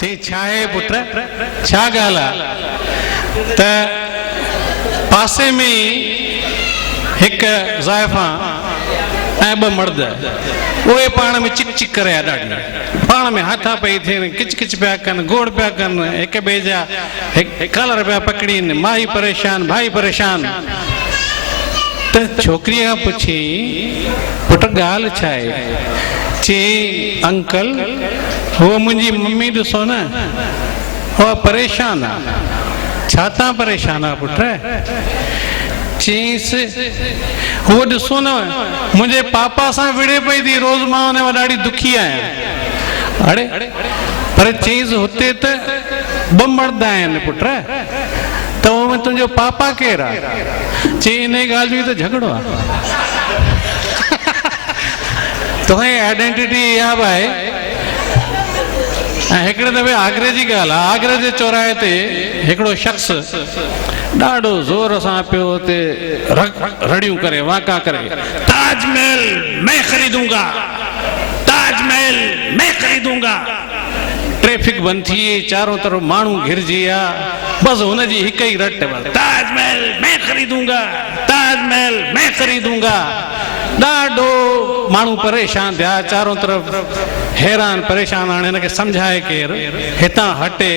चई छा है पुट, छा ॻाल्हि आहे त पासे में हिकु ज़ाइफ़ा ऐं ॿ मर्द उहे पाण में चिक चिक करे ॾाढी पाण में हाथा पई थियनि, किच किच पिया कनि, गोड़ पिया कनि, हिक ॿिए जा कलर पिया पकड़ीनि, माई परेशान भाई परेशान। त छोकिरीअ खां पुछी पुट ॻाल्हि छा आहे? चई अंकल उहो मुंहिंजी मम्मी ॾिसो न उहा परेशान आहे। छा था परेशान आहे पुट? चईंसि उहो ॾिसो न मुंहिंजे पापा सां विड़े पई थी, रोज़ मां हुन में ॾाढी दुखी आहियां। अड़े पर चईंसि हुते त ॿ मर्द आहिनि पुट, त उहो तुंहिंजो पापा केरु आहे? चई इन ॻाल्हि जो त झगड़ो आहे। तुंहिंजी आइडेंटिटी इहा बि आहे। ऐं हिकिड़े दफ़े आगरे जी ॻाल्हि आहे, आगरे जे चौराहे ते हिकिड़ो शख़्स ॾाढो ज़ोर सां पियो हुते रड़ियूं करे वाका करे, ताजमहल मैं खरीदूंगा, ताजमहल मैं खरीदूंगा। ट्रैफिक बंदि थी, चारों तरफ़ माण्हू घिरजी विया, बसि हुनजी हिक ई रट, ताजमहल मैं खरीदूंगा, ताजमहल मैं खरीदूंगा। ॾाढो माण्हू परेशान थिया, चारों तरफ़ हैरान परेशान। हाणे हिनखे सम्झाए केरु हितां हटे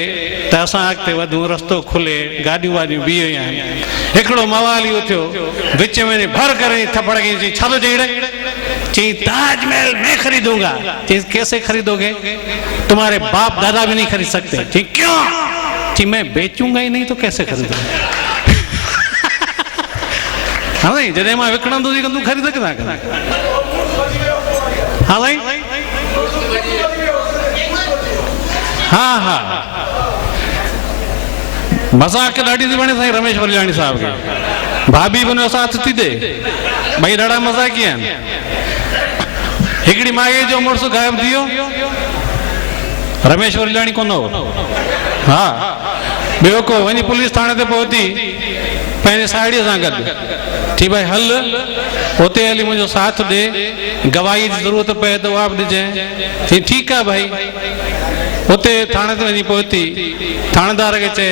त असां अॻिते वधूं, रस्तो खुले, गाॾियूं वाॾियूं बीह वियूं आहिनि। हिकिड़ो मवाली उथियो विच में भर करे थपड़ कई, चई छा थो चई रे? चई ताजमहल मैं खरीदूंगा। चई कैसे खरीदोगे? तुम्हारे बाप दादा भी नहीं खरीद सकते। चई क्यों? चई मैं बेचूंगा ही नहीं तो कैसे खरीदूंगा? हाँ भाई जॾहिं मां विकिणंदुसि तूं ख़रीद किथां कंदा? हाँ भाई हाँ हाँ मज़ाक ॾाढी थी वणे साईं रमेश वरजाणी साहब खे। भाभी बि हुनजो साथ थी ॾे, भई ॾाढा मज़ाकी आहिनि। हिकिड़ी माईअ जो मुड़ुसु गायब थी वियो, रमेश वरजाणी कोन हो। हा ॿियो को वञी पुलिस थाणे ते पहुती पंहिंजे साहेड़ीअ सां गॾु, थी भाई हल हुते हली मुंहिंजो साथ ॾे, गवाही जी ज़रूरत पए त उहा बि ॾिजांइ। चई ठीकु आहे भाई। हुते थाणे ते वञी पहुती, थाणेदार खे चए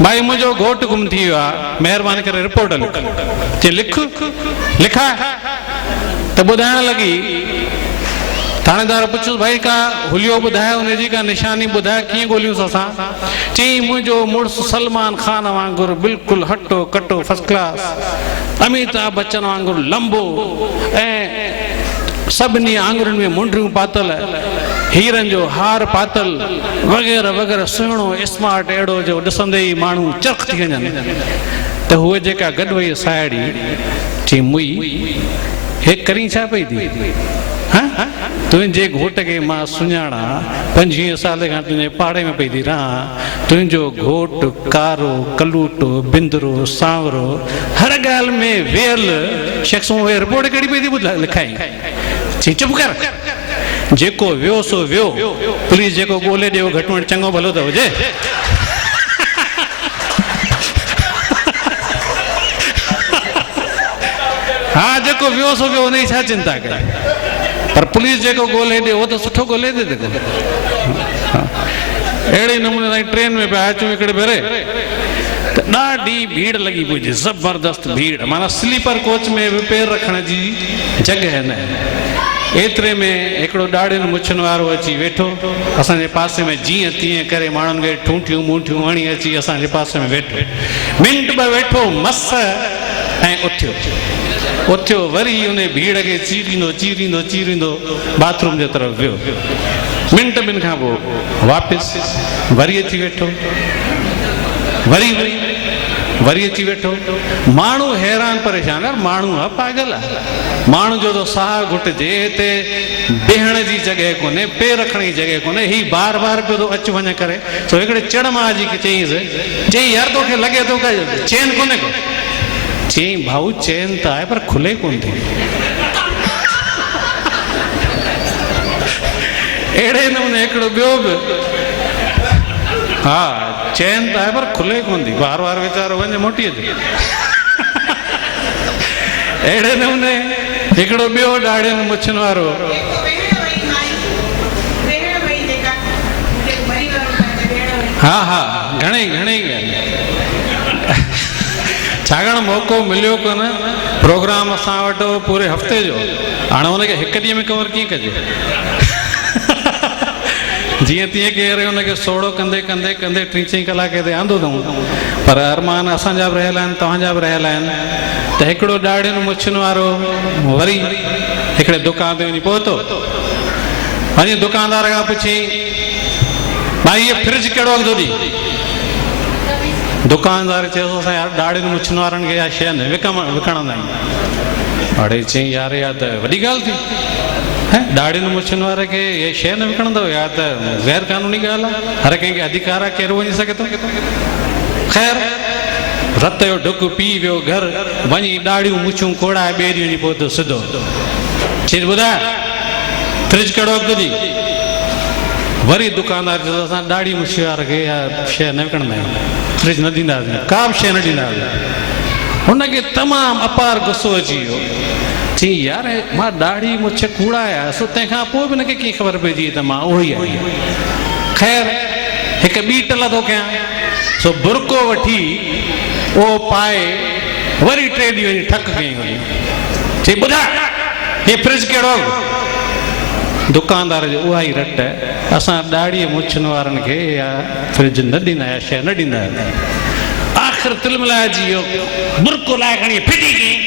भाई मुंहिंजो घोटु गुम थी वियो आहे, महिरबानी करे रिपोर्ट लिख। चई लिख, लिखा त ॿुधाइण लॻी। थाणेदार पुछियोसि भाई का हुलियो ॿुधाए, हुनजी का निशानी ॿुधाए, कीअं ॻोल्हियूंसि असां? चई मुंहिंजो मुड़ुसु सलमान खान वांगुरु बिल्कुलु हटो कटो फर्स्ट क्लास, अमिताभ बच्चन वांगुरु लंबो ऐं सभिनी आङुरियुनि में मुंडियूं पातल, हीरनि जो हार पातल वग़ैरह वग़ैरह, सुहिणो स्मार्ट अहिड़ो जो ॾिसंदे ई माण्हू चरख़ थी वञनि। त उहे जेका गॾु वई साहेड़ी चई मुई हे करी छा पई थी? तुंहिंजे घोट खे मां सुञाणा, 25 साल खां तुंहिंजे पाड़े में पई थी रहां। तुंहिंजो घोटु कारो कलूटो बिंदरो सांवरो हर ॻाल्हि में वेल शख़्स। उहे रिपोर्ट कहिड़ी पई थी लिखाई? चई चुप कर, जेको वियो सो वियो, पुलिस जेको ॻोल्हे ॾियो घटि में घटि चङो भलो त हुजे। हा जेको वियो सो वियो, हुनजी छा चिंता कई? पर पुलिस जेको ॻोल्हे ॾे उहो त सुठो ॻोल्हे ॾे। अहिड़े नमूने सां ट्रेन में पिया अचूं हिकिड़े भेरे त ॾाढी भीड़ लॻी पई हुजे, ज़बरदस्त भीड़, माना स्लीपर कोच में बि पेर रखण जी जॻह न। एतिरे में हिकिड़ो ॾाढियुनि मुछुनि वारो अची वेठो असांजे पासे में, जीअं तीअं करे माण्हुनि खे ठूठियूं मूठियूं हणी अची असांजे पासे में वेठो। मिंट ॿ वेठो मस ऐं उथियो, वरी उन भीड़ खे चीरींदो चीरींदो चीरींदो बाथरूम जे तरफ़ वियो। मिंट ॿिनि खां पोइ वापसि वरी अची वेठो, वरी अची वेठो। माण्हू हैरान परेशान आहे, माण्हू आहे पागल आहे। माण्हू जो तो साह घुटिजे, हिते बेहण जी जॻह कोन्हे, पेर रखण जी जॻह कोन्हे, ही बार बार पियो थो अच वञ करे। सो हिकिड़े चिड़ मां जी चईंसि, चई यार तोखे लॻे थो का चैन कोन्हे को? चई भाऊ चैन त आहे पर खुले कोन थी। अहिड़े नमूने हिकिड़ो ॿियो बि, हा चैन त आहे पर खुले कोन थी, बार बार वीचारो वञे मोटी अचे। अहिड़े नमूने हिकिड़ो ॿियो ॾाढियुनि मुछुनि वारो हा हा घणेई घणेई छाकाणि मौक़ो मिलियो कोन प्रोग्राम असां वटि पूरे हफ़्ते जो हाणे हुनखे हिकु ॾींहं में कवर कीअं कजे जीअं तीअं केरु हुनखे सोड़ो कंदे कंदे कंदे 3-4 कलाके ते आंदो अथऊं पर अरमान असांजा बि रहियल आहिनि तव्हांजा बि रहियल आहिनि त हिकिड़ो ॾाढ़ियुनि मुछियुनि वारो वरी हिकिड़े दुकान ते वञी पहुतो वञी दुकानदार खां पुछी भाई इहो फ्रिज कहिड़ो अघु थो ॾे दुकानदार चयो असां यार ॾाढ़ियुनि मुछियुनि वारनि खे इहा शइ न विकणंदा आहियूं अड़े चई यार इहा त वॾी ॻाल्हि थी ॾाढ़ियुनि मुछियुनि वारे खे इहा शइ न विकणंदो या त ग़ैर कानूनी ॻाल्हि आहे हर कंहिंखे अधिकार आहे केरु वञी सघे थो ख़ैर रत जो ढुक पी वियो घर वञी ॾाढ़ियूं मुछियूं कोड़ाए ॿिए ॾींहुं वञी पहुतो सिधो चई ॿुधाए फ्रिज कहिड़ो अघु थी वरी दुकानदार चयो असां ॾाढ़ी मुछी वारे खे इहा शइ न विकणंदा आहियूं फ्रिज न ॾींदासीं का बि शइ न ॾींदासीं हुनखे तमामु अपार गुस्सो अची वियो चई यार मां ॾाढ़ी मुछ कूड़ायासि तंहिंखां पोइ बि हिनखे कीअं ख़बर पइजी त मां उहो ई आहियां ख़ैर हिकु ॿी टल थो कयां सो बुरको वठी उहो पाए वरी 3 ॾींहं वञी ठक कयईं वञी चई ॿुधाए हीअ फ्रिज कहिड़ो दुकानदार जो उहा ई रट असां ॾाढ़ी मुछियुनि वारनि खे इहा फ्रिज न ॾींदा आहियूं शइ न ॾींदा आहियूं आख़िर तिलमिलाइजी वियो बुरको लाइ खणी फिटी कयईं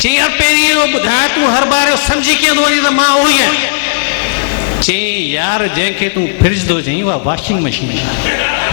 चई यार पहिरीं इहो ॿुधाए तूं हर बार सम्झी कीअं थो वञी त मां उहो ई आहियां चई यार जंहिंखे तूं फ्रिज थो चईं उहा वॉशिंग मशीन आहे